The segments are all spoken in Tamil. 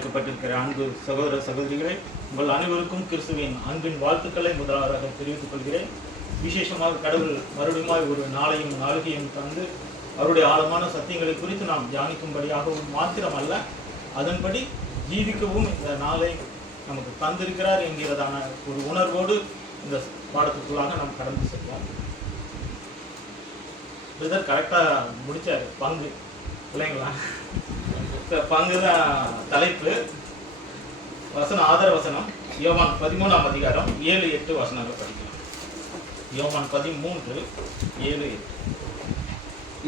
அழைக்கப்பட்டிருக்கிற அன்பு சகோதர சகோதரிகளே, உங்கள் அனைவருக்கும் கிறிஸ்துவின் அன்பின் வாழ்த்துக்களை முதலாவதாக தெரிவித்துக் கொள்கிறேன். விசேஷமாக கடவுள் மறுபடியும் ஒரு நாளையும் நாளிகையும் தந்து அவருடைய ஆழமான சத்தியங்களை குறித்து நாம் தியானிக்கும்படியாகவும் மாத்திரமல்ல, அதன்படி ஜீவிக்கவும் இந்த நாளை நமக்கு தந்திருக்கிறார் என்கிறதான ஒரு உணர்வோடு இந்த பாடத்துக்குள்ளாக நாம் கடந்து செல்வோம். பிரதர் கரெக்டாக முடிச்சாரு. பங்கு இல்லைங்களா? பங்கு தான் தலைப்பு. வசனம், ஆதார வசனம் யோவான் 13ஆம் அதிகாரம் 7-8 வசனங்கள் படிக்கலாம். யோவான் 13:7-8.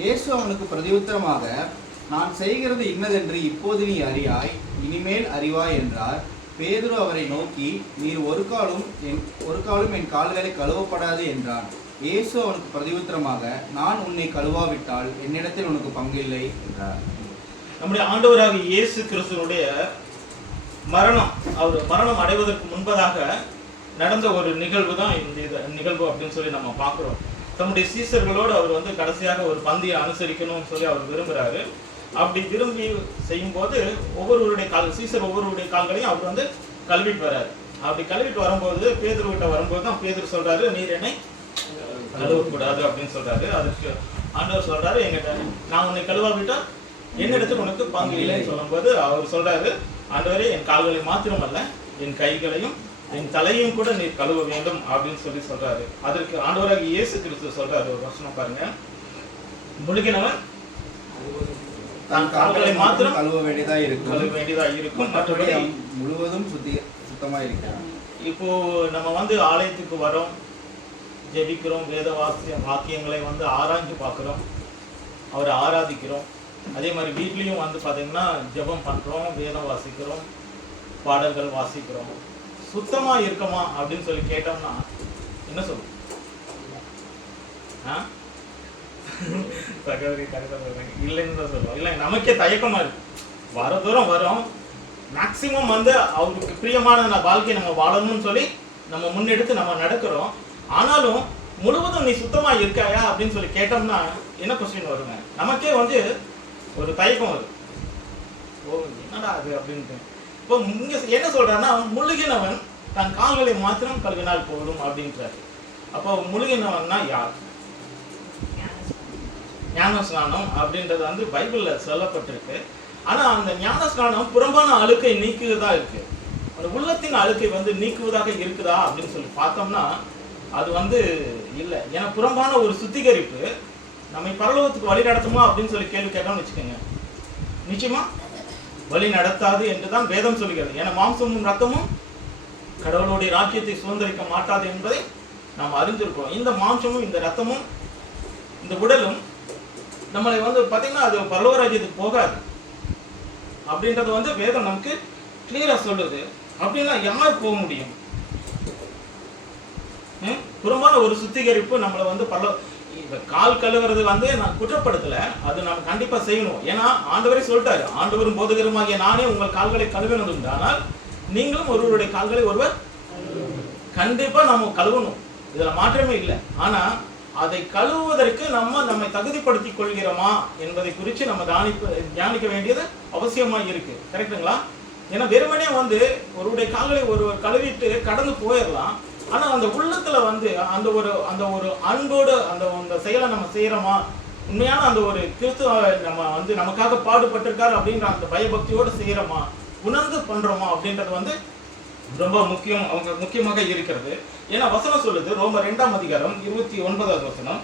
இயேசு அவனுக்கு பிரதியுத்தரமாக, நான் செய்கிறது இன்னதென்று இப்போது நீ அறியாய், இனிமேல் அறிவாய் என்றார். பேதுரு அவரை நோக்கி, நீர் ஒரு காலும் என் கால்களை கழுவப்படாது என்றான். இயேசு அவனுக்கு பிரதியுத்தரமாக, நான் உன்னை கழுவாவிட்டால் என்னிடத்தில் உனக்கு பங்கில்லை என்றார். நம்முடைய ஆண்டவராகிய இயேசு கிறிஸ்துவனுடைய அவர் மரணம் அடைவதற்கு முன்பதாக நடந்த ஒரு நிகழ்வு தான் இந்த நிகழ்வு அப்படின்னு சொல்லி நம்ம பார்க்குறோம். தம்முடைய சீசர்களோடு அவர் கடைசியாக ஒரு பந்தியை அனுசரிக்கணும்னு சொல்லி அவர் விரும்புகிறாரு. அப்படி விரும்பி செய்யும்போது சீசர் ஒவ்வொருவருடைய கால்களையும் அவர் கழுவிட்டு வர்றாரு. அப்படி கழுவிட்டு வரும்போது பேதுருவிட்ட வரும்போது தான் பேதுரு சொல்றாரு, நீர் என்னை கழுவக்கூடாது அப்படின்னு சொல்றாரு. அதுக்கு ஆண்டவர் சொல்றாரு, எங்கிட்ட நான் உன்னை கழுவாவிட்டா என்னிடத்தில் உனக்கு பங்கு இல்லைன்னு சொல்லும்போது அவர் சொல்றாரு, ஆண்டவரே என் கால்களை மாத்திரமல்ல என் கைகளையும் என் தலையும் கூட நீர் கழுவ வேண்டும் அப்படின்னு சொல்லி சொல்றாரு. அதற்கு ஆண்டவராக இயேசு கிறிஸ்து சொல்றாரு. ஒரு வசனம் பாருங்க, முழுகினவன் தன் கால்களை மாத்திரம் கழுவ வேண்டியதா இருக்கும், மற்றபடி முழுவதும் சுத்தமா இருக்கிறான். இப்போ நம்ம ஆலயத்துக்கு வரோம், ஜெபிக்கிறோம், வேத வாக்கியங்களை ஆராய்ஞ்சு பார்க்குறோம், அவரை ஆராதிக்கிறோம். அதே மாதிரி வீட்லேயும் பார்த்தீங்கன்னா ஜெபம் பண்ணுறோம், வேதம் வாசிக்கிறோம், பாடல்கள் வாசிக்கிறோம். சுத்தமாக இருக்கமா அப்படின்னு சொல்லி கேட்டோம்னா என்ன சொல்லுவோம்? சகோதரி கருத்து இல்லைன்னு தான் சொல்லுவோம். இல்லை, நமக்கே தயக்கமாக இருக்கு. வர தூரம் வரோம், மேக்சிமம் அவருக்கு பிரியமான வாழ்க்கை நம்ம வாழணும்னு சொல்லி நம்ம முன்னெடுத்து நம்ம நடக்கிறோம். ஆனாலும் முழுவதும் நீ சுத்தமாக இருக்காயா அப்படின்னு சொல்லி கேட்டோம்னா என்ன கொஸ்டின் வருங்க? நமக்கே ஒரு தயக்கம் வரும். ஓ, என்னடா அது அப்படின்ட்டு. இப்போ இங்கே என்ன சொல்றாருன்னா, முழுகினவன் தன் கால்களை மாத்திரம் கழுவினால் போதும் அப்படின்றாரு. அப்போ முழுகினவன்னா யார்? ஞான ஸ்நானம் அப்படின்றது பைபிள்ல சொல்லப்பட்டிருக்கு. ஆனா அந்த ஞான ஸ்நானம் புறம்பான அழுக்கை நீக்குவதா இருக்கு. அந்த உள்ளத்தின் அழுக்கை நீக்குவதாக இருக்குதா அப்படின்னு சொல்லி பார்த்தோம்னா அது இல்லை. ஏன்னா புறம்பான ஒரு சுத்திகரிப்பு நம்மை பரலோகத்துக்கு வழி நடத்துமா அப்படின்னு சொல்லி கேள்வி கேட்டோம்னு வச்சுக்கோங்க, நிச்சயமா வழி நடத்தாது என்றுதான் வேதம் சொல்லுகிறது. ஏன்னா மாம்சமும் ரத்தமும் கடவுளுடைய ராஜ்யத்தை சுதந்திரிக்க மாட்டாது என்பதை நாம் அறிஞ்சிருக்கோம். இந்த மாம்சமும் இந்த ரத்தமும் இந்த உடலும் நம்மளை பார்த்தீங்கன்னா அது பரலோக ராஜ்யத்துக்கு போகாது அப்படின்றது வேதம் நமக்கு கிளியரா சொல்லுது. அப்படின்னா யார் போக முடியும்? புறம்பான ஒரு சுத்திகரிப்பு நம்மளை இந்த கால் கழுவுறது நான் குற்றப்படுத்தல, அது நாம் கண்டிப்பா செய்யணும். ஏன்னா ஆண்டவரே சொல்லிட்டாரு, ஆண்டவரும் போதகருமாகிய நானே உங்கள் கால்களை கழுவினது, ஆனால் நீங்களும் ஒருவருடைய கால்களை ஒருவர் கண்டிப்பா நம்ம கழுவணும், இதுல மாற்றமே இல்லை. ஆனா அதை கழுவுவதற்கு நம்மை தகுதிப்படுத்திக் கொள்கிறோமா என்பதை குறித்து நம்ம தியானிக்க வேண்டியது அவசியமா இருக்கு. கரெக்டுங்களா? ஏன்னா வெறுமனே ஒருவருடைய கால்களை ஒருவர் கழுவிட்டு கடந்து போயிடலாம். ஆனா அந்த உள்ளத்துல அந்த ஒரு அன்போடு அந்த செயலை நம்ம செய்யறோமா? உண்மையான அந்த ஒரு கிறிஸ்துவ நம்ம நமக்காக பாடுபட்டிருக்காரு அப்படின்ற அந்த பயபக்தியோடு செய்யறோமா, உணர்ந்து பண்றோமா அப்படின்றது ரொம்ப முக்கியமாக இருக்கிறது. ஏன்னா வசனம் சொல்லுது, ரோமர் 2ஆம் அதிகாரம் 29வது வசனம்,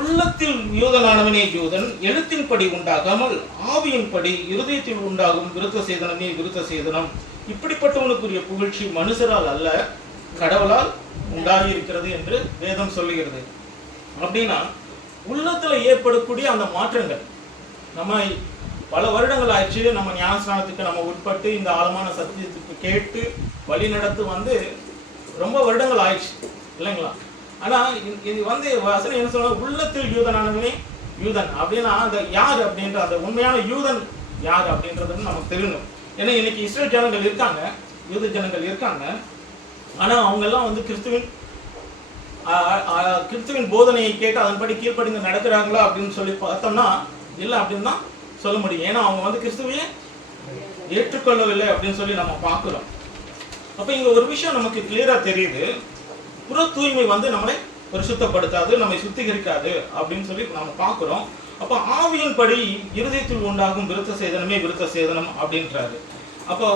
உள்ளத்தில் யூதனானவனே யூதன், எழுத்தின்படி உண்டாகாமல் ஆவியின்படி இருதயத்தில் உண்டாகும் விருத்த சேதனமே விருத்த சேதனம். இப்படிப்பட்டவனுக்குரிய புகழ்ச்சி மனுஷரால் அல்ல, கடவுளால் உண்டாகி இருக்கிறது என்று வேதம் சொல்லுகிறது. அப்படின்னா உள்ளத்துல ஏற்படக்கூடிய அந்த மாற்றங்கள் நம்ம பல வருடங்கள் ஆயிடுச்சு. நம்ம ஞானஸ்நானத்துக்கு நம்ம உட்பட்டு இந்த ஆழமான சத்தியத்துக்கு கேட்டு வழி நடத்து ரொம்ப வருடங்கள் ஆயிடுச்சு இல்லைங்களா? ஆனா இது வசனம் என்ன சொல்ற, உள்ளத்தில் யூதனானவனே யூதன் அப்படின்னா அந்த யார் அப்படின்ற அந்த உண்மையான யூதன் யார் அப்படின்றது நமக்கு தெரியணும். ஏன்னா இன்னைக்கு இஸ்ரேல் ஜனங்கள் இருக்காங்க, யூத ஜனங்கள் இருக்காங்க. ஆனா அவங்க எல்லாம் கிறிஸ்துவின் போதனையை கேட்டு அதன்படி கீழ்ப்படிந்து நடக்கிறாங்களா அப்படின்னு சொல்லி பார்த்தோம்னா இல்லை அப்படின்னு தான் சொல்ல முடியும். ஏன்னா அவங்க கிறிஸ்துவையே ஏற்றுக்கொள்ளவில்லை அப்படின்னு சொல்லி நம்ம பார்க்கிறோம். அப்ப இங்க ஒரு விஷயம் நமக்கு கிளியரா தெரியுது, புற தூய்மை வந்து நம்மளை பரிசுத்தப்படுத்தாது, நம்மை சுத்திகரிக்காது அப்படின்னு சொல்லி நம்ம பார்க்கிறோம். அப்ப ஆவியின்படி இருதயத்தில் உண்டாகும் விருத்த சேதனமே விருத்த சேதனம் அப்படின்றாரு. அப்போ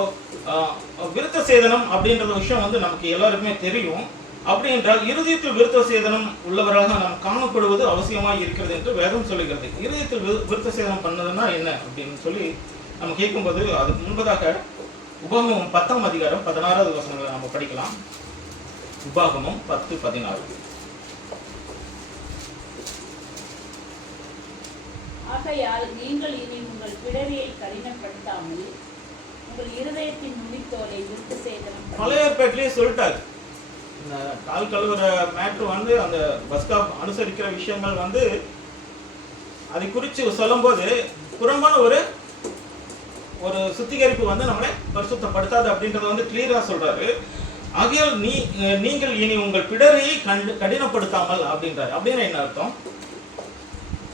விருத்த சேதனம் அப்படின்ற விஷயம் வந்து நமக்கு எல்லாருக்குமே தெரியும். அப்படி என்றால் இருதயத்தில் விருத்த சேதனம் உள்ளவராக நாம் காணப்படுவது அவசியமாக இருக்கிறது என்று வேதம் சொல்லுகிறது. இருதயத்தில் விருத்த சேதனம் பண்ணதுன்னா என்ன அப்படின்னு சொல்லி நம்ம கேட்கும்போது அதுக்கு முன்பதாக உபாகமம் 10ஆம் அதிகாரம் 16வது வசனங்களை நம்ம படிக்கலாம். உபாகமம் 10:16. ஆகையால் நீங்கள் இனி உங்கள் பிடரியை கடினப்படுத்தாமல் உங்கள் இருதயத்தின் நுனித்தோலை விருத்த சேதனம் பழைய ஏற்பாட்டிலேயே சொல்லிட்டாரு. இந்த கால் கழுவுற மேட்ரு வந்து அந்த பஸ்கா அனுசரிக்கிற விஷயங்கள் வந்து அதை குறித்து சொல்லும்போது புறம்பான ஒரு சுத்திகரிப்பு வந்து நம்மளை பரிசுத்தப்படுத்தாது அப்படின்றத வந்து கிளியரா சொல்றாரு. ஆகையால் நீங்கள் இனி உங்கள் பிடரையை கடினப்படுத்தாமல் அப்படின்றாரு. அப்படின்னா என்ன அர்த்தம்?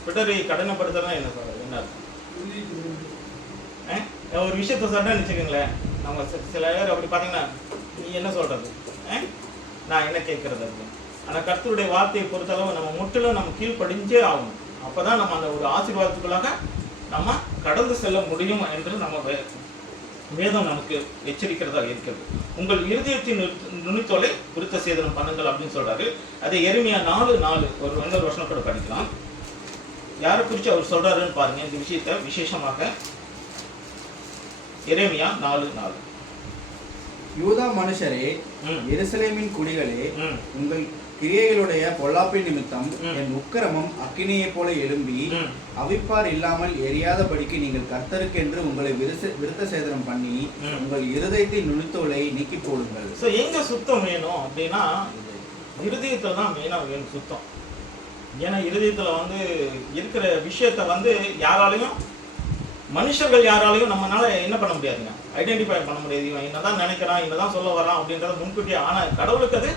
பிடரை கடினப்படுத்துறதுனா என்ன சொல்றது, என்ன அர்த்தம்? ஒரு விஷயத்த சொன்னேன்னு வச்சுக்கோங்களேன், நம்ம சில பேர் அப்படி பார்த்தீங்கன்னா நீ என்ன சொல்றது, நான் என்ன கேட்கறது அப்படின்னு. ஆனால் கர்த்தருடைய வார்த்தையை பொறுத்தளவு நம்ம முற்றிலும் நம்ம கீழ்ப்படிஞ்சே ஆகணும். அப்போதான் நம்ம அந்த ஒரு ஆசீர்வாதத்துக்குள்ளாக நம்ம கடந்து செல்ல முடியும் என்று நம்ம வேதம் நமக்கு எச்சரிக்கிறதாக இருக்கிறது. உங்கள் இருதயத்தின் நுனித்தோலை விருத்த சேதனம் பண்ணுங்கள் அப்படின்னு சொல்றாரு. அதை எரேமியா 4:4 ஒரு வசனத்தோட படிக்கலாம். யாரை குறித்து அவர் சொல்றாருன்னு பாருங்க இந்த விஷயத்தை விசேஷமாக. எரேமியா 4:4. யூதா மனுஷரே, எருசலேமின் குடிகளே, உங்கள் கிரியைகளுடைய பொல்லாப்பின் நிமித்தம் என் உக்கிரமம் அக்கினியை போல எழும்பி அவிப்பார் இல்லாமல் எரியாதபடிக்கு நீங்கள் கர்த்தருக்கென்று உங்களை விருத்த சேதனம் பண்ணி உங்கள் இருதயத்தின் நுனித்தோலை நீக்கி போடுங்கள். ஸோ எங்க சுத்தம் வேணும் அப்படின்னா இருதயத்துல தான் மெயினா வேணும் சுத்தம். ஏன்னா இருதயத்துல வந்து இருக்கிற விஷயத்த வந்து மனுஷர்கள் யாராலையும் நம்மளால என்ன பண்ண முடியாதுங்க, ஐடென்டிஃபை பண்ண முடியாது. இவன் என்னதான் நினைக்கிறான், என்னதான் சொல்ல வரான் அப்படின்றத முன்கூட்டியே. ஆனா கடவுளுக்கு அது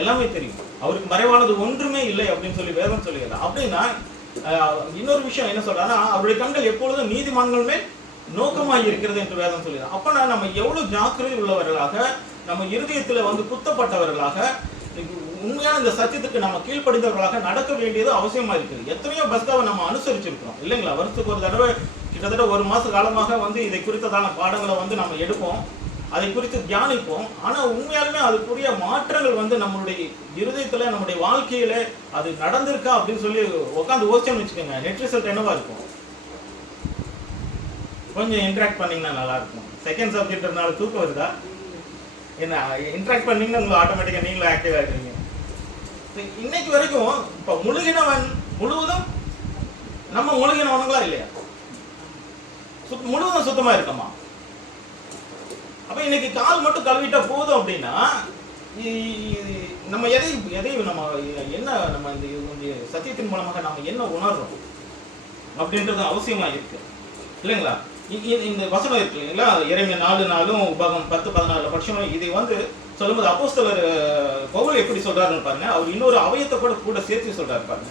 எல்லாமே தெரியும். அவருக்கு மறைவானது ஒன்றுமே இல்லை அப்படின்னு சொல்லி வேதம் சொல்லுகிறது. அப்படின்னா இன்னொரு விஷயம் என்ன சொல்றான்னா, அவருடைய கண்கள் எப்பொழுதும் நீதிமான்கள் மேல் நோக்கமாக இருக்கிறது என்று வேதம் சொல்லுகிறது. அப்பனா நம்ம எவ்வளவு ஜாக்கிரதை உள்ளவர்களாக, நம்ம இருதயத்துல வந்து குத்தப்பட்டவர்களாக, உண்மையான இந்த சத்தியத்துக்கு நம்ம கீழ்ப்படிந்தவர்களாக நடக்க வேண்டியது அவசியமா இருக்குது. எத்தனையோ பஸ்காவை நம்ம அனுசரிச்சிருக்கிறோம் இல்லைங்களா? வருஷத்துக்கு ஒரு தடவை கிட்டத்தட்ட 1 மாச காலமாக வந்து இதை குறித்ததான பாடங்களை வந்து நம்ம எடுப்போம், அதை குறித்து தியானிப்போம். ஆனா உண்மையாலுமே அதுக்குரிய மாற்றங்கள் வந்து நம்மளுடைய இருதயத்துல நம்முடைய வாழ்க்கையில அது நடந்திருக்கா அப்படின்னு சொல்லி உட்காந்து யோசிச்சோம்னு வச்சுக்கோங்க, நெட் ரிசல்ட் என்னவா இருக்கும்? கொஞ்சம் இன்ட்ராக்ட் பண்ணீங்கன்னா நல்லா இருக்கும். செகண்ட் சப்ஜெக்ட்னால தூக்கம் வருதா என்ன? இன்ட்ராக்ட் பண்ணீங்கன்னா உங்களுக்கு ஆட்டோமேட்டிக்கா நீங்களும் ஆக்டிவா இருக்கீங்க. இன்னைக்கு வரைக்கும் இப்ப முழுகினவன் முழுவதும் நம்ம முழுகினவனுங்களா இல்லையா? முழுவதும் சுத்தமா இருக்கமா? அப்ப இன்னைக்கு கால் மட்டும் கழுவிட்டா போதும் அப்படின்னா நம்ம எதையும் நம்ம என்ன நம்ம இந்த சத்தியத்தின் மூலமாக நம்ம என்ன உணர்றோம் அப்படின்றது அவசியமா இருக்கு இல்லைங்களா? இந்த வசனம் இருக்கு இல்லைங்களா? எரேமியா 4:4 உபாகமம் 10:14 படிச்சோம். இதை வந்து சொல்லும்போது அப்போஸ்தலர் பவுல் எப்படி சொல்றாருன்னு பாருங்க. அவர் இன்னொரு அவயத்தை கூட சேர்த்து சொல்றாரு பாருங்க.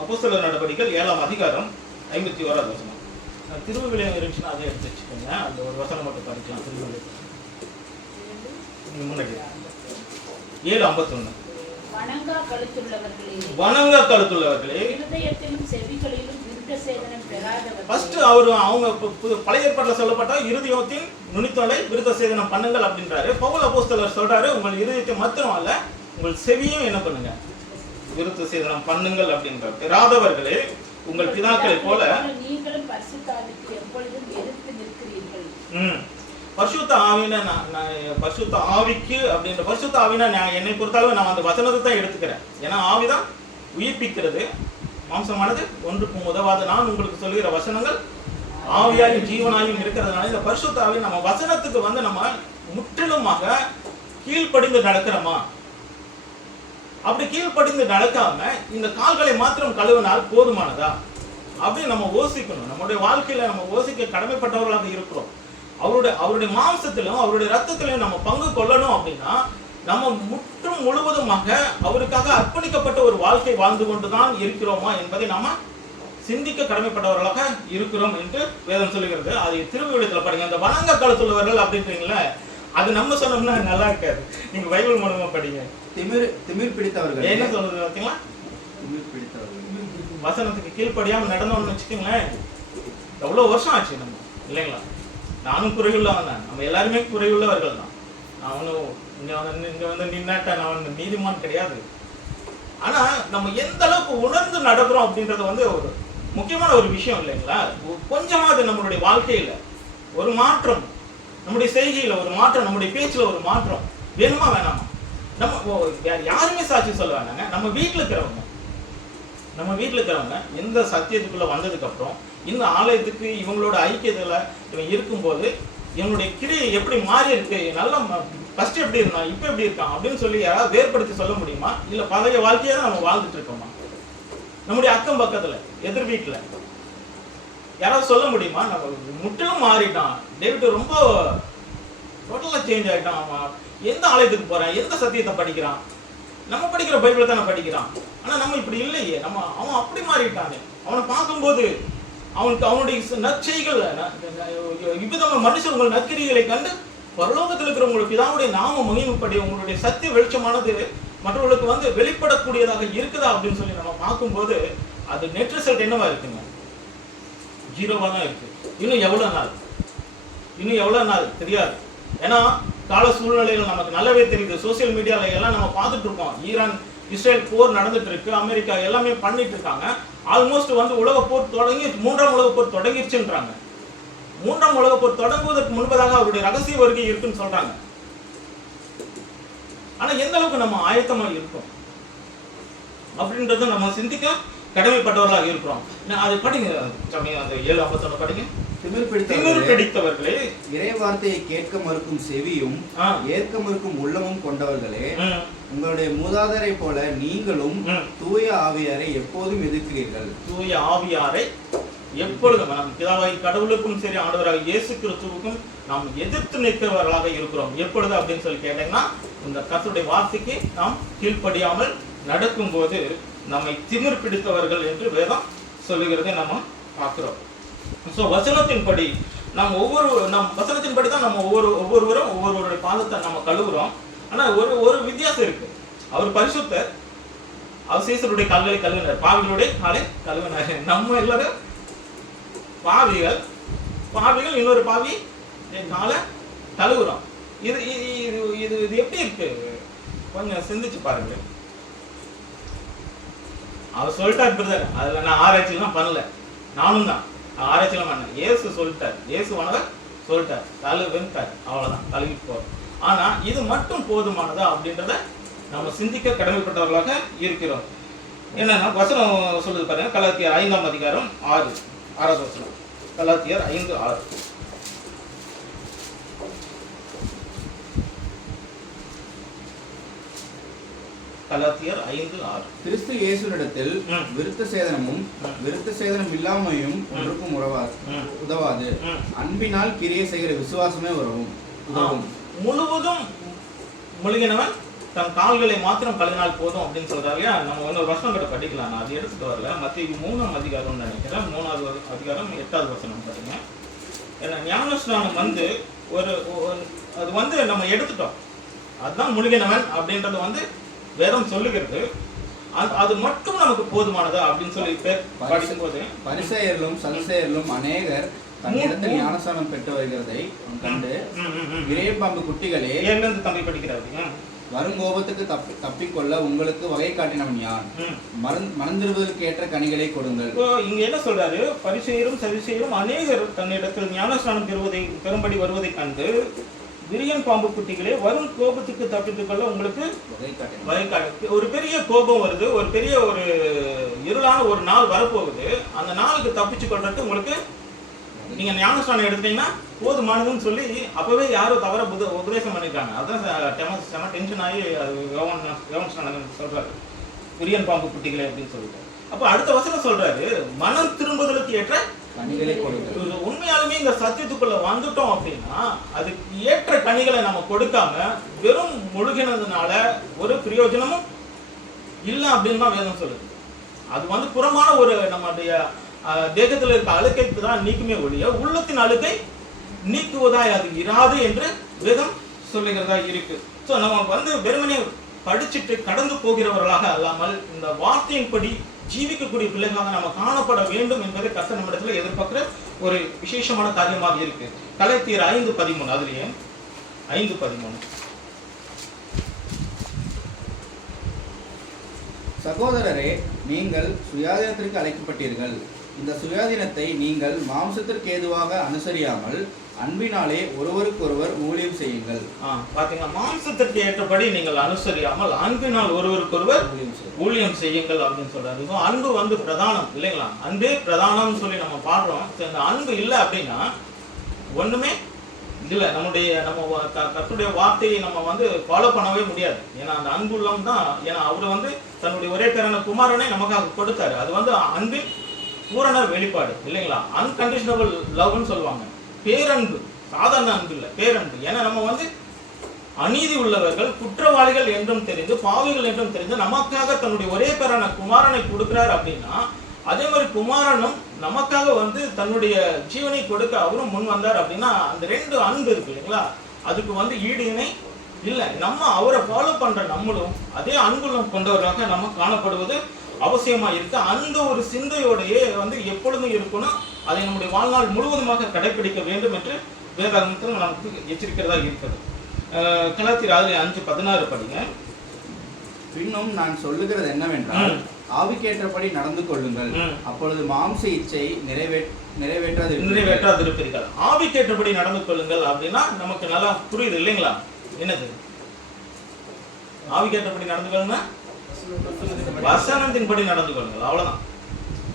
அப்போஸ்தலர் நடவடிக்கைகள் 7ஆம் அதிகாரம் 51வது வசனம். திருவிவிலியம் இருந்துச்சுன்னா அதை எடுத்து வச்சுக்கோங்க. அந்த ஒரு வசனம் மட்டும் படிக்கலாம். திருவிவிலியம் முன்னாடி 7:51. வணங்கா கழுத்துள்ளவர்களே, இருதயத்திலும் செவிகளிலும் விருத்த சேதனம் பெறாதவர்களே. ஃபர்ஸ்ட் அவங்க பழைய ஏற்பாட்டில் சொல்லப்பட்ட இருதயத்தின் நுனித்தோலை விருத்த சேதனம் பண்ணுங்கள் அப்படின்றாரு. பவுல் அப்போஸ்தலர் சொல்றாரு, உங்கள் இருதயத்தை மாத்திரம் அல்ல உங்கள் செவியும் என்ன பண்ணுங்க, விருத்த சேதனம் பண்ணுங்கள் அப்படின்றார். பெறாதவர்களே, உங்கள் பிதாக்களை போல நீங்களும் பரிசுத்த ஆவிக்கு எப்பொழுதும் எதிர்த்து நிற்கிறீர்கள். பரிசுத்த ஆவினா பரிசுத்த ஆவிக்கு அப்படின்ற பரிசுத்த ஆவினா என்னை பொறுத்தளவு நான் அந்த வசனத்தை தான் எடுத்துக்கிறேன். ஏன்னா ஆவிதான் உயிர்ப்பிக்கிறது, மாம்சமானது ஒன்றுக்கும் உதவாது. நான் உங்களுக்கு சொல்லுகிற வசனங்கள் ஆவியாயும் ஜீவனாயும் இருக்கிறதுனால இந்த பரிசுத்த ஆவி நம்ம வசனத்துக்கு வந்து நம்ம முற்றிலுமாக கீழ்ப்படிந்து நடக்கிறோமா? அப்படி கீழ்ப்படிந்து நடக்காம இந்த கால்களை மாத்திரம் கழுவினால் போதுமானதா அப்படின்னு நம்ம யோசிக்கணும். நம்மளுடைய வாழ்க்கையில நம்ம யோசிக்க கடமைப்பட்டவர்களாக இருக்கிறோம். அவருடைய மாம்சத்திலும் அவருடைய ரத்தத்திலும் நம்ம பங்கு கொள்ளணும் அப்படின்னா நம்ம முற்றும் முழுவதுமாக அவருக்காக அர்ப்பணிக்கப்பட்ட ஒரு வாழ்க்கை வாழ்ந்து கொண்டுதான் இருக்கிறோமா என்பதை நாம சிந்திக்க கடமைப்பட்டவர்களாக இருக்கிறோம் என்று வேதம் சொல்லுகிறது. அது திருவிழத்தில் படிங்க. அந்த வணங்க காலத்துள்ளவர்கள் அப்படின்றீங்களா, அது நம்ம சொன்னோம்னா நல்லா இருக்காது. நீங்க பைபிள் மூலமா படிங்க. திமிர் பிடித்தவர்கள் என்ன சொல்றது பார்த்தீங்களா? திமிர் பிடித்தவர்கள் வசனத்துக்கு கீழ்ப்படியாம நடந்தோம்னு வச்சுக்கோங்களேன், எவ்வளவு வருஷம் ஆச்சு நம்ம, இல்லைங்களா? நானும் குறையுள்ளவன் தான், நம்ம எல்லாருமே குறையுள்ளவர்கள் தான். அவனும் இங்க வந்து நின்னாட்ட நான் நீதிமான் கிடையாது. ஆனா நம்ம எந்த அளவுக்கு உணர்ந்து நடக்கிறோம் அப்படின்றது வந்து ஒரு முக்கியமான ஒரு விஷயம், இல்லைங்களா? கொஞ்சமாவது நம்மளுடைய வாழ்க்கையில ஒரு மாற்றம், நம்முடைய செய்கையில ஒரு மாற்றம், நம்முடைய பேச்சுல ஒரு மாற்றம் வேணுமா வேணாமா? நம்ம யாருமே சாட்சி சொல்ல வேணாங்க. நம்ம வீட்டுல இருக்கிறவங்க எந்த சத்தியத்துக்குள்ள வந்ததுக்கு அப்புறம் இந்த ஆலயத்துக்கு இவங்களோட ஐக்கியத்துல இவன் இருக்கும்போது இவனுடைய கிரியை எப்படி மாறி இருக்கு, நல்லா ஃபர்ஸ்ட் எப்படி இருந்தான், இப்ப எப்படி இருக்கான் அப்படின்னு சொல்லி யாராவது வேறுபடுத்தி சொல்ல முடியுமா? இல்ல பழைய வாழ்க்கையை தான் நம்ம வாழ்ந்துட்டு இருக்கோமா? நம்முடைய அக்கம் பக்கத்துல எதிர் வீட்டுல யாராவது சொல்ல முடியுமா நம்ம முற்றிலும் மாறிட்டான், டேவிட் ரொம்ப டோட்டலா சேஞ்ச் ஆயிட்டான், அவன் எந்த ஆலயத்துக்கு போறான், எந்த சத்தியத்தை படிக்கிறான், நம்ம படிக்கிற பைபிளை தானே படிக்கிறான், ஆனா நம்ம இப்படி இல்லையே, அவன் அப்படி மாறிட்டானே, அவனை பார்க்கும்போது அவனுடைய நற்செய்கள் இவ்விதமான மனுஷன் உங்கள் நற்கிரிகளை கண்டு பரலோகத்தில் இருக்கிற உங்களுக்கு பிதாவுடைய நாம மகிமைப்படி உங்களுடைய சத்திய வெளிச்சமானது மற்றவர்களுக்கு வந்து வெளிப்படக்கூடியதாக இருக்குதா அப்படின்னு சொல்லி நம்ம பார்க்கும்போது அது நெட் ரிசல்ட் என்னவா இருக்குங்க? ஜீரோவா தான் இருக்கு. இன்னும் எவ்வளவு நாள் தெரியாது. ஏன்னா கால சூழ்நிலைகள் நமக்கு நல்லாவே தெரியுது. சோசியல் மீடியால எல்லாம் நம்ம பார்த்துட்டு இருக்கோம். ஈரான் இஸ்ரேல் போர் நடந்துட்டு இருக்கு, அமெரிக்கா எல்லாமே பண்ணிட்டு இருக்காங்க. ஆல்மோஸ்ட் வந்து உலக போர் தொடங்கி 3ஆம் உலக போர் தொடங்கிருச்சுன்றாங்க. 3ஆம் உலக போர் தொடங்குவதற்கு முன்பதாக அவருடைய ரகசிய வருகை இருக்குன்னு சொல்றாங்க. ஆனா எந்த அளவுக்கு நம்ம ஆயத்தமா இருக்கோம் அப்படின்றத நம்ம சிந்திக்க கடமைப்பட்டவர்களாக இருக்கிறோம். அது படிங்க, அந்த 7:51 படிங்க. திமிர் பிடித்தவர்களே, இறை வார்த்தையை கேட்க மறுக்கும் செவியும் ஏற்க மறுக்கும் உள்ளமும் கொண்டவர்களே, உங்களுடைய மூதாதையரை போல நீங்களும் தூய ஆவியாரை எப்போதும் எதிர்க்கிறீர்கள். தூய ஆவியாரை எப்பொழுதும் நம் பிதாவாகி கடவுளுக்கும் சரி ஆண்டவராக இயேசு கிறிஸ்துவுக்கும் நாம் எதிர்த்து நிற்கிறவர்களாக இருக்கிறோம். எப்பொழுது அப்படின்னு சொல்லி கேட்டீங்கன்னா, இந்த கர்த்தருடைய வார்த்தைக்கு நாம் கீழ்ப்படியாமல் நடக்கும்போது நம்மை திமிர் பிடித்தவர்கள் என்று வேதம் சொல்லுகிறதை நம்ம பார்க்கிறோம். ஸோ வசனத்தின்படி வசனத்தின்படி தான் நம்ம ஒவ்வொருவரும் ஒவ்வொருவருடைய பாதத்தை நம்ம கழுவுறோம். ஆனா ஒரு வித்தியாசம் இருக்கு. அவர் பரிசுத்தர், அவர் சீசருடைய கால்களை கழுவினார், பாவிகளுடைய காலை கழுவினார். நம்ம எல்லாரும் பாவிகள் இன்னொரு பாவி காலை கழுவுறோம். இது இது இது இது எப்படி இருக்கு கொஞ்சம் சிந்திச்சு பாருங்க. அவர் சொல்லிட்டார் பிரதர், அதுல நான் ஆராய்ச்சிலாம் பண்ணல, நானும் தான் ஆராய்ச்சிலாம் பண்ணேன். இயேசு சொல்லிட்டார், இயேசுவானவர் சொல்லிட்டார், கழுவுன்ட்டார், அவ்வளவுதான், கழுவிட்டு போறோம். ஆனா இது மட்டும் போதுமானதா அப்படின்றத நம்ம சிந்திக்க கடமைப்பட்டவர்களாக இருக்கிறோம். என்னன்னா வசனம் சொல்லுது பாருங்க, கலாத்தியர் 5ஆம் அதிகாரம் 6வது வசனம். கலாத்தியர் 5:6. கலாத்தியர் 5:6. கிறிஸ்து இயேசுவினிடத்தில் விருத்த சேதனம் இல்லாமையும் ஒன்றுக்கும் உதவாது. அன்பினால் கிரியை செய்கிற விசுவாசமே உதவும். முழுவதும் முழுகினவன் தன் கால்களை மாத்திரம் கழுவினால் போதும் அப்படின்னு சொல்றாங்க. நம்ம வந்து ஒரு வசனம் கூட படிக்கலாம், நான் அது எடுத்துட்டு வரல. மத்திய 3ஆம் அதிகாரம் நினைக்கிறேன், 3வது அதிகாரம் 8வது வசனம் பாருங்க. ஏன்னா ஞானஸ்நானம் வந்து அது வந்து நம்ம எடுத்துட்டோம், அதுதான் முழுகினவன் அப்படின்றது வந்து வேதம் சொல்லுகிறது. அது மட்டும் நமக்கு போதுமானதா அப்படின்னு சொல்லி படிக்கும்போது பரிசேயர்களும் சதுசேயர்களும் அநேகர் தன்னிடத்தில் ஞானஸ்நானம் பெற்று வருகிறதை கண்டு, விரைப்பாம்பு குட்டிகளே, தம்பி படிக்கிறாரு, வரும் கோபத்துக்கு தப்பிக்கொள்ள உங்களுக்கு வகை காட்டினவன் யான், மறந்திருவதற்கு ஏற்ற கனிகளை கொடுங்கள். இங்க என்ன சொல்றாரு? பரிசேயரும் சதுசேயரும் அநேகர் தன்னிடத்தில் ஞானஸ்நானம் பெறும்படி வருவதை கண்டு, விரியன் பாம்பு குட்டிகளே, வரும் கோபத்துக்கு தப்பித்துக் கொள்ள உங்களுக்கு வகை காட்டு. ஒரு பெரிய கோபம் வருது, ஒரு பெரிய ஒரு இருளான ஒரு நாள் வரப்போகுது. அந்த நாளுக்கு தப்பிச்சு கொள்றதுக்கு உங்களுக்கு நீங்க ஞானஸ்நானம் எடுத்துட்டீங்கன்னா போதுமானதுன்னு சொல்லி அப்பவே யாரும் தவற உபதேசம் பண்ணிருக்காங்க. அதான் செம டென்ஷன் ஆகி அது யோவான் சொல்றாரு, விரியன் பாம்பு குட்டிகளே அப்படின்னு சொல்லிட்டு. அப்ப அடுத்த வசனம் சொல்றாரு, மனம் திரும்புதலுக்கு ஏற்ற கனிகளை கொடுங்கள். உண்மையாலுமே இந்த சத்தியத்துக்குள்ள வந்துட்டோம் அப்படின்னா அதுக்கு ஏற்ற கனிகளை நம்ம கொடுக்காம வெறும் முழுகினதுனால ஒரு பிரயோஜனமும் இல்லை அப்படின்னு தான் வேதம் சொல்லுது. அது வந்து புறமான ஒரு நம்முடைய தேகத்தில் இருக்க அழுக்கை தான் நீக்குமே ஒழிய உள்ளத்தின் அழுக்கை நீக்குவதாய் அது இராது என்று வேதம் சொல்லுகிறதா இருக்கு. ஸோ நம்ம வந்து வெறுமனே படிச்சுட்டு கடந்து போகிறவர்களாக அல்லாமல் இந்த வார்த்தையின்படி ஜீவிக்கக்கூடிய பிள்ளைகளாக நம்ம காணப்பட வேண்டும் என்பதை கர்த்தர் நம்மிடத்தில் எதிர்பார்க்கிற ஒரு விசேஷமான காரியமாக இருக்கு. கலாத்தியர் 5:13 அதுலயே 5:13 சகோதரரே, நீங்கள் சுயாதீனத்திற்கு அழைக்கப்பட்டீர்கள். இந்த சுயாதீனத்தை நீங்கள் மாம்சத்திற்கு ஏதுவாக அனுசரியாமல் அன்பினாலே ஒருவருக்கொருவர் ஊழியம் செய்யுங்கள். பாத்தீங்க, மாம்சத்திற்கு ஏற்றபடி நீங்கள் அனுசரியாமல் அன்பினால் ஒருவருக்கொருவர் ஊழியம் செய்யுங்கள் அப்படின்னு சொல்றாரு. அன்பு வந்து பிரதானம் இல்லைங்களா? அன்பே பிரதானம் சொல்லி நம்ம பாடுறோம். இந்த அன்பு இல்லை அப்படின்னா ஒண்ணுமே இல்லை. நம்ம கர்த்தருடைய வார்த்தையை நம்ம வந்து ஃபாலோ பண்ணவே முடியாது. ஏன்னா அந்த அன்பு உள்ளம் தான். ஏன்னா அவர் வந்து தன்னுடைய ஒரே பேரான குமாரனை நமக்காக கொடுத்தாரு. அது வந்து அன்பின் பூரண வெளிப்பாடு இல்லைங்களா? அன்கண்டிஷனபிள் லவ்னு சொல்லுவாங்க. பேரன்பு, சாதாரண அன்பு இல்லை, பேரன்பு. ஏன்னா நம்ம வந்து அநீதி உள்ளவர்கள், குற்றவாளிகள் என்றும் தெரிந்து, பாவிகள் என்றும் தெரிந்து நமக்காக தன்னுடைய ஒரே பேரான குமாரனை கொடுக்கிறார் அப்படின்னா, அதே மாதிரி குமாரனும் நமக்காக வந்து தன்னுடைய ஜீவனை கொடுக்க அவரும் முன் வந்தார் அப்படின்னா அந்த ரெண்டு அன்பு இருக்கு இல்லைங்களா? அதுக்கு வந்து ஈடு இணை இல்லை. நம்ம அவரை ஃபாலோ பண்ற நம்மளும் அதே அன்புள்ளம் கொண்டவர்களாக நம்ம காணப்படுவது அவசியமா இருக்கு. அந்த ஒரு சிந்தையோடையே வந்து எப்பொழுதும் இருக்கணும். அதை நம்முடைய வாழ்நாள் முழுவதுமாக கடைபிடிக்க வேண்டும் என்று வேதாகமத்தில் நமக்கு எச்சரிக்கிறதா இருக்கிறது. கலாத்தியர் 5:16 படிங்க. பின்னும் நான் சொல்லுகிறது என்னவென்றால், ஆவிக்கேற்றபடி நடந்து கொள்ளுங்கள், அப்பொழுது மாம்ச இச்சை நிறைவேற்றாதிருப்பீர்கள். ஆவிக்கேற்றபடி நடந்து கொள்ளுங்கள் அப்படின்னா நமக்கு நல்லா புரியுது இல்லைங்களா? என்னது ஆவிக்கேற்றபடி நடந்து கொள்ளுங்க? வசனத்தின்படி நடந்து கொள்ளுங்கள், அவ்வளவுதான்.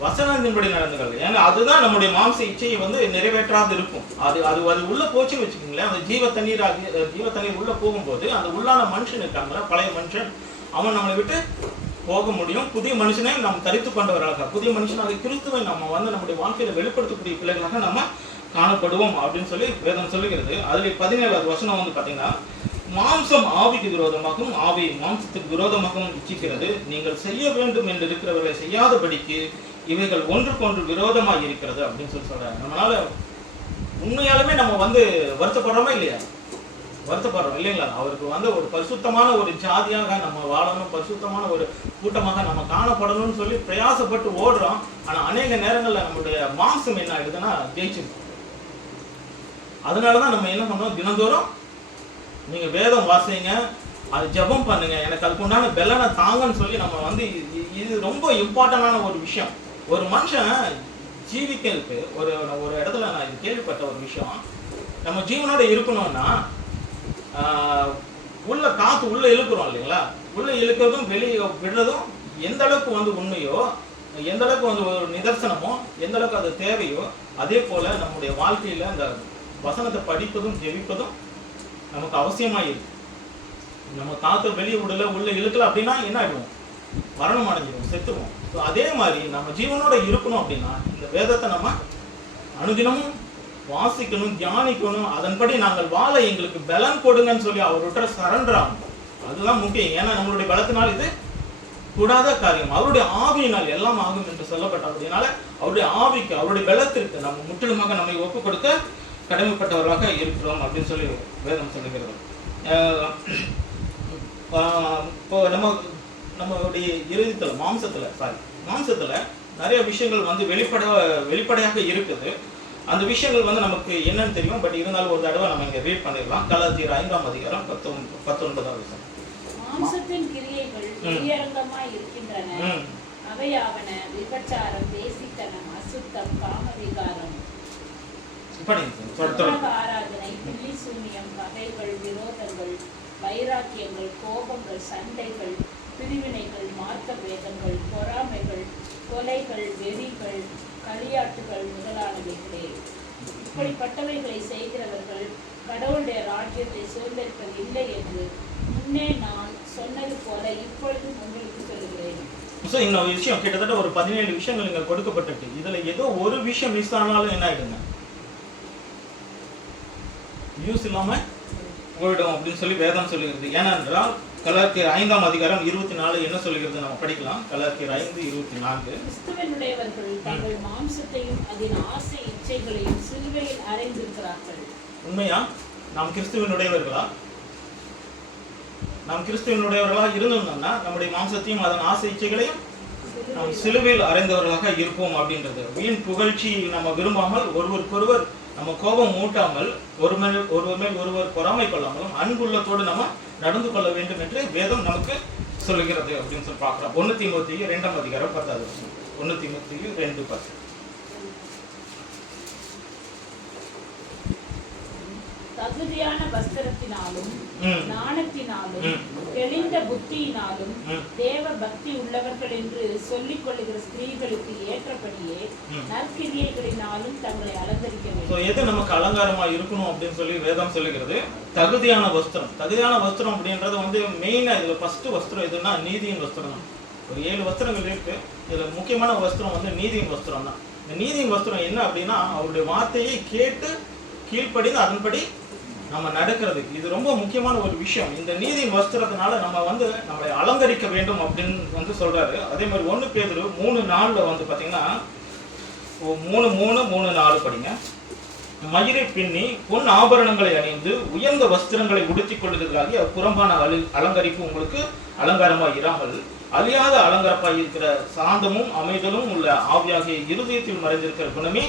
வசனத்தின்படி நடந்து கொள்ளுங்கள். ஏன்னா அதுதான் நம்முடைய மாம்ச இச்சையை வந்து நிறைவேற்றாது இருக்கும். அது அது அது உள்ள போச்சுன்னு வச்சுக்கோங்களேன். அந்த ஜீவ தண்ணீர் உள்ள போகும்போது அந்த உள்ளான மனுஷன் இருக்காங்களா, பழைய மனுஷன், அவன் நம்மளை விட்டு போக முடியும். புதிய மனுஷனை நாம் தரித்து கொண்டவர்களாக, புதிய மனுஷனாக கிறிஸ்துவை நம்ம வந்து நம்முடைய வாழ்க்கையில வெளிப்படுத்தக்கூடிய பிள்ளைகளாக நம்ம காணப்படுவோம் அப்படின்னு சொல்லி வேதம் சொல்லுகிறது. அதுல 17வது வசனம் வந்து பாத்தீங்கன்னா, மாம்சம் ஆவிக்கு விரோதமாகவும் ஆவி மாம்சத்துக்கு விரோதமாகவும் இச்சிக்கிறது. நீங்கள் செய்ய வேண்டும் என்று இருக்கிறவர்களை செய்யாதபடிக்கு இவைகள் ஒன்றுக்கொன்று விரோதமாக இருக்கிறது அப்படின்னு சொல்லி சொல்றாங்க. நம்மளால உண்மையாலுமே நம்ம வந்து வருத்தப்படுறோமா இல்லையா? வருத்தப்படுறோம் இல்லைங்களா? அவருக்கு வந்து ஒரு பரிசுத்தமான ஒரு ஜாதியாக நம்ம வாழணும், பரிசுத்தமான ஒரு கூட்டமாக நம்ம காணப்படணும்னு சொல்லி பிரயாசப்பட்டு ஓடுறோம். ஆனா அநேக நேரங்கள்ல நம்மளுடைய மாம்சம் என்ன ஆயிடுதுன்னா ஜெயிச்சிருக்கும். அதனாலதான் நம்ம என்ன பண்ணோம், தினந்தோறும் நீங்க வேதம் வாசிங்க, அது ஜெபம் பண்ணுங்க, எனக்கு அதுக்கு உண்டான பெலனை தாங்கன்னு சொல்லி நம்ம வந்து இது ரொம்ப இம்பார்ட்டன்டான ஒரு விஷயம். ஒரு மனுஷன் ஜீவிக்கிறதுக்கு ஒரு இடத்துல நான் இது கேள்விப்பட்ட ஒரு விஷயம், நம்ம ஜீவனோட இருக்கணும்னா உள்ள காத்து உள்ள இழுக்கிறோம் இல்லைங்களா? உள்ள இழுக்கிறதும் வெளியே விடுறதும் எந்த அளவுக்கு வந்து உண்மையோ, எந்த அளவுக்கு வந்து ஒரு நிதர்சனமோ, எந்த அளவுக்கு அது தேவையோ, அதே போல நம்முடைய வாழ்க்கையில இந்த வசனத்தை படிப்பதும் ஜெபிப்பதும் நமக்கு அவசியமா இருக்கு. நம்ம காத்து வெளியே விடல, உள்ள இழுக்கல அப்படின்னா என்ன ஆயிடுவோம்? மரணம் அடைஞ்சிடும், செத்துவோம். ஸோ அதே மாதிரி நம்ம ஜீவனோட இருக்கணும் அப்படின்னா இந்த வேதத்தை நம்ம அனுதினமும் வாசிக்கணும், தியானிக்கணும். அதன்படி நாங்கள் வாழ எங்களுக்கு பலன் கொடுங்கன்னு சொல்லி அவர்கிட்ட சரண்டர் ஆகணும். அதுதான் முக்கியம். ஏன்னா நம்மளுடைய பலத்தினால் இது கூடாத காரியம். அவருடைய ஆவியினால் எல்லாம் ஆகும் என்று சொல்லப்பட்ட அப்படின்னால அவருடைய ஆவிக்கு, அவருடைய பலத்திற்கு நம்ம முற்றிலுமாக நம்மை ஒப்பு கொடுக்க கடமைப்பட்டவர்களாக இருக்கிறோம் அப்படின்னு சொல்லி வேதம் சொல்லுகிறது. இப்போ நம்மளுடைய இறுதித்துல மாம்சத்துல நிறைய விஷயங்கள் வந்து வெளிப்படையாக இருக்குது. அந்த விஷயங்கள் வந்து நமக்கு என்னன்னு தெரியும். பட் இருந்தாலும் ஒரு தடவை நம்ம இங்க ரீட் பண்ணிடலாம். கலாத்தியர் 5:19 வசனம். மாம்சத்தின் கிரியைகள் வெளியரங்கமாய் இருக்கின்றன. அவையாவன விபச்சாரம், வேசித்தனம், அசுத்தம், காமவிகாரம், ஆராதனை, பில்லி சூனியம், பகைகள், விரோதங்கள், வைராக்கியங்கள், கோபங்கள், சண்டைகள், பிரிவினைகள், மார்க்க பேதங்கள், பொறாமைகள், கொலைகள், வெறிகள், களியாட்டுகள் முதலானவைகளே. இப்படிப்பட்டவைகளை செய்கிறவர்கள் கடவுளுடைய ராஜ்யத்தை சுதந்திரிப்பது இல்லை என்று முன்னே நான் சொன்னது போல இப்பொழுது உங்களுக்கு சொல்லுகிறேன். இன்னொரு விஷயம், கிட்டத்தட்ட ஒரு 17 விஷயங்கள் இங்க கொடுக்கப்பட்டிருக்கு. இதுல ஏதோ ஒரு விஷயம் மிஸ் ஆனாலும் என்ன ஆயிடுங்க, யூஸ் இல்லாம போயிடும் அப்படின்னு சொல்லி வேதம் சொல்லுகிறது. ஏனென்றால் கலாத்தியர் 5ஆம் அதிகாரம் 24 என்ன சொல்கிறது நம்ம படிக்கலாம். கலாத்தியர் 5:24. கிறிஸ்துவினுடையவர்கள் தங்கள் மாம்சத்தையும் அதன் ஆசை இச்சைகளையும் சிலுவையில் அறைந்திருக்கிறார்கள். உண்மையா? நாம் கிறிஸ்துவினுடையவர்களா? நாம் கிறிஸ்துவினுடையவர்களா இருந்தோம்னா நம்முடைய மாம்சத்தையும் அதன் ஆசை இச்சைகளையும் நாம் சிலுவையில் அறைந்தவர்களாக இருப்போம் அப்படின்றது. வீண் புகழ்ச்சி நம்ம விரும்பாமல், ஒருவருக்கொருவர் நம்ம கோபம் மூட்டாமல், ஒருவர் மேல் ஒருவர் பொறாமை கொள்ளாமலும் அன்புள்ளத்தோடு நம்ம நடந்து கொள்ள வேண்டும் என்று வேதம் நமக்கு சொல்லுகிறது அப்படின்னு சொல்லி பார்க்கிறோம். 1 தீமோத்தேயு 2ஆம் அதிகாரம் 10வது வசனம். 1 தீமோத்தேயு 2:10. தகுதியான வஸ்திரத்தினாலும் நாணத்தினாலும் தெளிந்த புத்தியினாலும் தேவ பக்தி உள்ளவர்கள் என்று சொல்லிக் கொள்ளுகிற ஸ்திரீகளுக்கு ஏற்றபடியே நற்கிரியைகளினாலும் தங்களை அலங்கரிக்க வேண்டும். எது நமக்கு அலங்காரமா இருக்கணும் அப்படின்னு சொல்லி வேதம் சொல்லுகிறது? தகுதியான வஸ்திரம். தகுதியான வஸ்திரம் அப்படின்றது மெயினா இதுல ஃபர்ஸ்ட் வஸ்திரம் எதுன்னா நீதியின் வஸ்திரம் தான். ஒரு 7 வஸ்திரங்கள் இருக்கு. இதுல முக்கியமான வஸ்திரம் நீதியின் வஸ்திரம் தான். இந்த நீதியின் வஸ்திரம் என்ன அப்படின்னா, அவருடைய வார்த்தையை கேட்டு கீழ்ப்படிந்து அதன்படி நம்ம நடக்கிறதுக்கு இது ரொம்ப முக்கியமான ஒரு விஷயம். இந்த நீதியின் வஸ்திரத்தினால நம்ம நம்மளை அலங்கரிக்க வேண்டும் அப்படின்னு சொல்றாரு. அதே மாதிரி 1 பேதுரு 3:4 பாத்தீங்கன்னா 3:4 படிங்க. மயிரை பின்னி பொன் ஆபரணங்களை அணிந்து உயர்ந்த வஸ்திரங்களை உடுத்திக் கொள்ளுகிறதாகிய புறம்பான அலங்கரிப்பு உங்களுக்கு அலங்காரமா இராமல் அழியாத அலங்கரப்பாய் இருக்கிற சாந்தமும் அமைதலும் உள்ள ஆவியாகிய இருதயத்தில் மறைந்திருக்கிற குணமே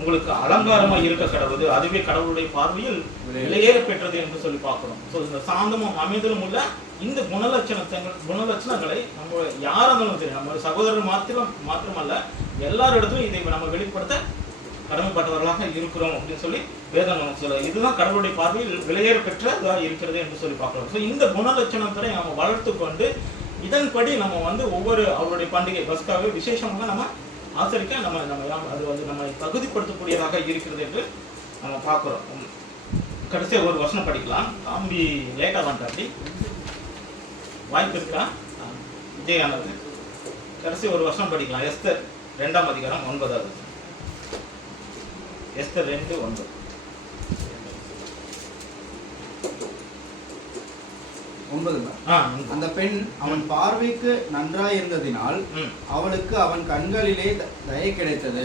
உங்களுக்கு அலங்காரமா இருக்க கடவுது. அதுவே கடவுளுடைய பார்வையில் விலையேற பெற்றது என்று சொல்லி பார்க்கிறோம். இந்த சாந்தமும் அமைதலும் உள்ள இந்த குணலட்சணங்களை நம்ம யாரா இருந்தாலும் சரி, நம்ம சகோதரர் மாத்திரமல்ல எல்லாரிடத்திலும் இதை நம்ம வெளிப்படுத்த கடமைப்பட்டவர்களாக இருக்கிறோம் அப்படின்னு சொல்லி வேதம் நமக்கு சொல்ல. இதுதான் கடவுளுடைய பார்வையில் விலையேற பெற்றதா இருக்கிறது என்று சொல்லி பார்க்கிறோம். இந்த குணலட்சணத்தை நம்ம வளர்த்து கொண்டு இதன்படி நம்ம ஒவ்வொரு அவருடைய பண்டிகை பஸ்காவை விசேஷமாக நம்ம ஆச்சரிக்க நம்ம அது நம்மை தகுதிப்படுத்தக்கூடியதாக இருக்கிறது என்று நம்ம பார்க்கிறோம். கடைசியாக ஒரு வசனம் படிக்கலாம். தம்பி லேட்டா வந்துட்டாப்படி, வாய்ப்பு இருக்கா? விஜயானது கடைசி ஒரு வசனம் படிக்கலாம். எஸ்தர் 2ஆம் அதிகாரம் 9வது. எஸ்தர் 2:9. அந்த பெண் அவன் பார்வைக்கு நன்றாயிருந்ததினால் அவளுக்கு அவன் கண்களிலே தயை கிடைத்தது.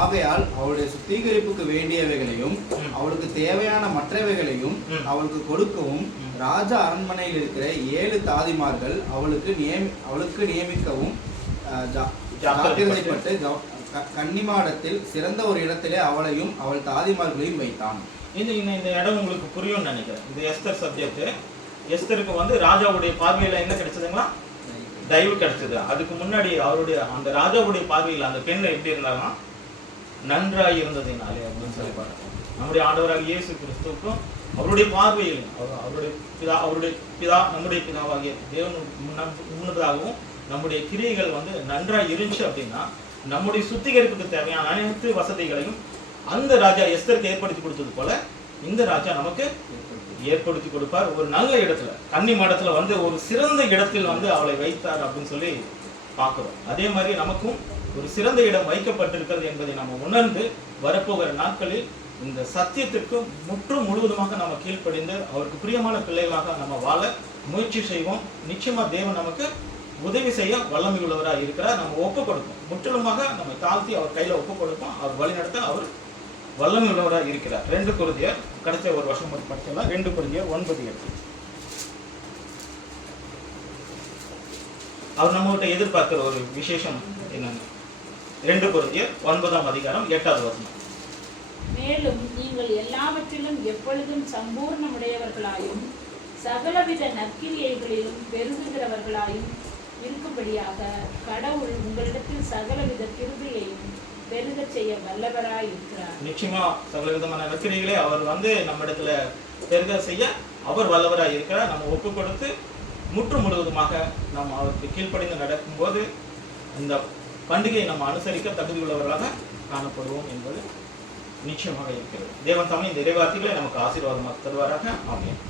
ஆகையால் அவளுடைய சுத்திகரிப்புக்கு வேண்டியவைகளையும் அவளுக்கு தேவையான மற்றவைகளையும் அவளுக்கு கொடுக்கவும் ராஜ அரண்மனையில் இருக்கிற 7 தாதிமார்கள் அவளுக்கு நியமிக்கவும் ஜாக்கிரதைப்பட்டு கன்னிமாடத்தில் சிறந்த ஒரு இடத்திலே அவளையும் அவள் தாதிமார்களையும் வைத்தான். இந்த இடம் உங்களுக்கு புரியும் நினைக்கிறேன். இந்த எஸ்தர் சப்ஜெக்ட். எஸ்தருக்கு ராஜாவுடைய பார்வையில என்ன கிடைச்சதுங்களா? தயவு கிடைச்சது. அதுக்கு முன்னாடி அந்த ராஜாவுடைய பார்வையில் அந்த பெண் எப்படி இருந்தாங்கன்னா நன்றாய் இருந்ததினாலே அப்படின்னு சொல்லி பாருங்க. நம்முடைய ஆண்டவராக இயேசு கிறிஸ்துவுக்கும் அவருடைய பார்வையில் அவருடைய பிதா நம்முடைய பிதாவாகிய தேவன் முன்னதாகவும் நம்முடைய கிரியைகள் நன்றாய் இருந்துச்சு அப்படின்னா நம்முடைய சுத்திகரிப்புக்கு தேவையான அனைத்து வசதிகளையும் அந்த ராஜா எஸ்தருக்கு ஏற்படுத்தி கொடுத்தது போல இந்த ராஜா நமக்கு ஏற்படுத்தி கொடுப்பார். ஒரு நல்ல இடத்துல, கன்னி மாடத்துல ஒரு சிறந்த இடத்தில் அவளை வைத்தார் அப்படின்னு சொல்லி பார்க்கிறோம். அதே மாதிரி நமக்கும் ஒரு சிறந்த இடம் வைக்கப்பட்டிருக்கிறது என்பதை நம்ம உணர்ந்து வரப்போகிற நாட்களில் இந்த சத்தியத்திற்கு முழுவதுமாக நம்ம கீழ்ப்படிந்து அவருக்கு பிரியமான பிள்ளைகளாக நம்ம வாழ முயற்சி செய்வோம். நிச்சயமா தேவன் நமக்கு உதவி செய்ய வல்லமை உள்ளவராக இருக்கிறார். நம்ம ஒப்பு கொடுப்போம், முற்றிலுமாக நம்ம தாழ்த்தி அவர் கையில ஒப்பு கொடுப்போம். அவர் வழிநடத்த அவர் வல்லமை உள்ளவராக இருக்கிறார். 2 கொரிந்தியர் கடைசி ஒரு வருஷம் படிச்சலாம். 2 கொரிந்தியர் 9:8. அவர் நம்மகிட்ட எதிர்பார்க்கிற ஒரு விசேஷம் என்னன்னு 2 கொரிந்தியர் 9ஆம் அதிகாரம் 8வது வசனம். மேலும் நீங்கள் எல்லாவற்றிலும் எப்பொழுதும் சம்பூர்ணமுடையவர்களாயும் சகலவித நற்கிரியைகளிலும் பெருகுகிறவர்களாயும் இருக்கும்படியாக கடவுள் உங்களிடத்தில் சகலவித கிருபையையும் பெருக செய்ய வல்லவராய் இருக்கிறார். நிச்சயமா சகல விதமான நற்கிரியைகளை அவர் நம்மிடத்துல பெருக செய்ய அவர் வல்லவராய் இருக்கிறார். நம்ம ஒப்பு கொடுத்து முழுவதுமாக நம்ம அவருக்கு கீழ்ப்படிந்து நடக்கும்போது இந்த பண்டிகையை நம்ம அனுசரிக்க தகுதி உள்ளவர்களாக காணப்படுவோம் என்பது நிச்சயமாக இருக்கிறது. தேவன் தாமே இந்த இறைவார்த்தைகளை நமக்கு ஆசீர்வாதமாக தருவாராக. ஆமென்.